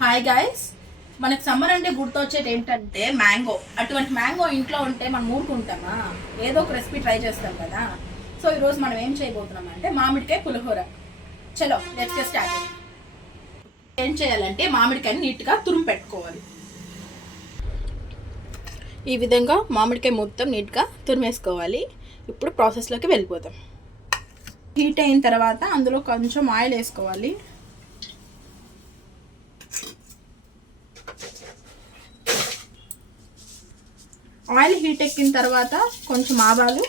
Hi guys మనకి summer అంటే గుర్తొచ్చేది ఏంటంటే మ్యాంగో అటువంటి మ్యాంగో ఇంట్లో ఉంటే మనం ఊరుకుంటామా? ఏదో ఒక రెసిపీ ట్రై చేస్తాం కదా. సో ఈరోజు మనం ఏం చేయబోతున్నాం అంటే మామిడికాయ పులిహోర. చలో లెట్స్ గెట్ స్టార్ట్ ఏం చేయాలంటే మామిడికాయని నీట్గా తురుము పెట్టుకోవాలి. ఈ విధంగా మామిడికాయ మొత్తం నీట్గా తురిమేసుకోవాలి. ఇప్పుడు ప్రాసెస్లోకి వెళ్ళిపోతాం హీట్ అయిన తర్వాత అందులో కొంచెం ఆయిల్ వేసుకోవాలి. ఆయిల్ హీట్ ఎక్కిన తర్వాత కొంచెం ఆవాలు.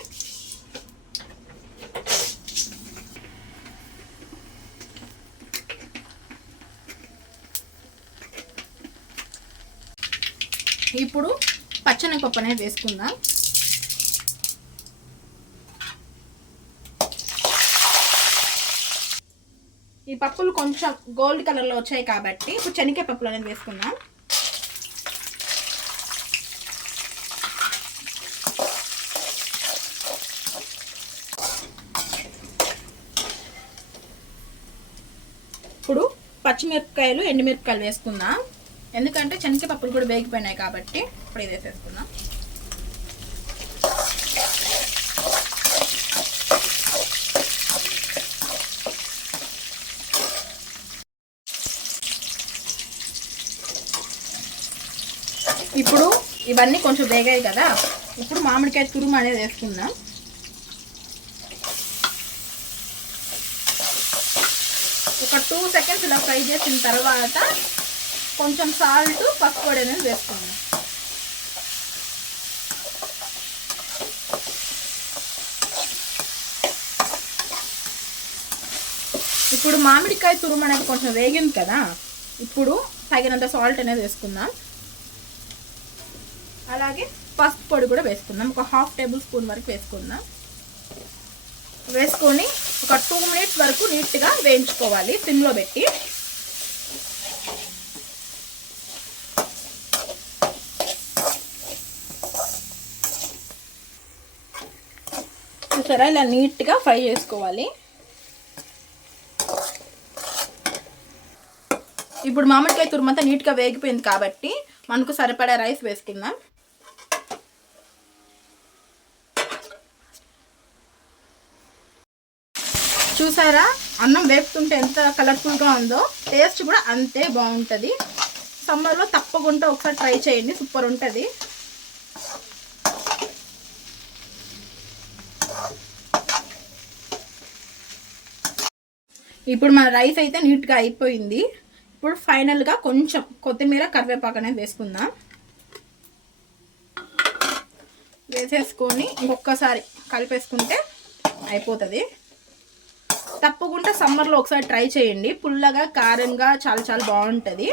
ఇప్పుడు పచ్చనిపప్పు అనేది వేసుకుందాం. ఈ పప్పులు కొంచెం గోల్డ్ కలర్లో వచ్చాయి కాబట్టి ఇప్పుడు శనగ పప్పులు అనేది వేసుకుందాం. ఇప్పుడు పచ్చిమిరపకాయలు ఎండుమిరపకాయలు వేసుకుందాం. ఎందుకంటే శనగపప్పులు కూడా వేగిపోయినాయి కాబట్టి ఇప్పుడు ఇది వేసేసుకుందాం ఇప్పుడు ఇవన్నీ కొంచెం వేగాయి కదా. ఇప్పుడు మామిడికాయ తురుము అనేది వేసుకుందాం. ఒక టూ సెకండ్స్ ఇలా ఫ్రై చేసిన తర్వాత కొంచెం సాల్ట్ పసుపు అనేది వేసుకుందాం. ఇప్పుడు మామిడికాయ తురుము అనేది కొంచెం వేగింది కదా. ఇప్పుడు తగినంత సాల్ట్ అనేది వేసుకుందాం. అలాగే పసుపు పొడి కూడా వేసుకుందాం. ఒక హాఫ్ టేబుల్ స్పూన్ వరకు వేసుకుందాం. వేసుకొని ఒక టూ మినిట్స్ వరకు నీట్గా వేయించుకోవాలి సిమ్లో పెట్టి. చూసారా? ఇలా నీట్గా ఫ్రై చేసుకోవాలి. ఇప్పుడు మామిడికాయ తురుమంతా నీట్గా వేగిపోయింది కాబట్టి మనకు సరిపడా రైస్ వేసుకుందాం. చూసారా? అన్నం వేపుతుంటే ఎంత కలర్ఫుల్గా ఉందో టేస్ట్ కూడా అంతే బాగుంటుంది. సమ్మర్లో తప్పకుండా ఒకసారి ట్రై చేయండి సూపర్ ఉంటుంది. ఇప్పుడు మన రైస్ అయితే నీట్గా అయిపోయింది. ఇప్పుడు ఫైనల్గా కొంచెం కొత్తిమీర కరివేపాకు అనేది వేసుకుందాం. వేసేసుకొని ఇంకొకసారి కలిపేసుకుంటే అయిపోతుంది. తప్పకుండా సమ్మర్లో ఒకసారి ట్రై చేయండి. పుల్లగా కారంగా చాలా చాలా బాగుంటుంది.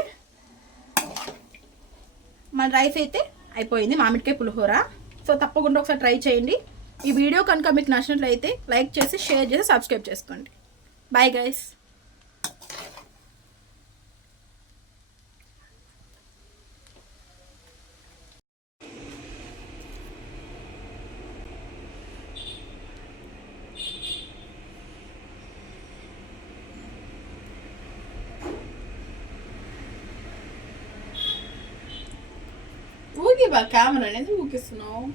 మన రైస్ అయితే అయిపోయింది మామిడికాయ పులిహోర. సో తప్పకుండా ఒకసారి ట్రై చేయండి. ఈ వీడియో కనుక మీకు నచ్చినట్లయితే లైక్ చేసి షేర్ చేసి సబ్స్క్రైబ్ చేసుకోండి. Bye guys a câmera, né, Lucas? Senão.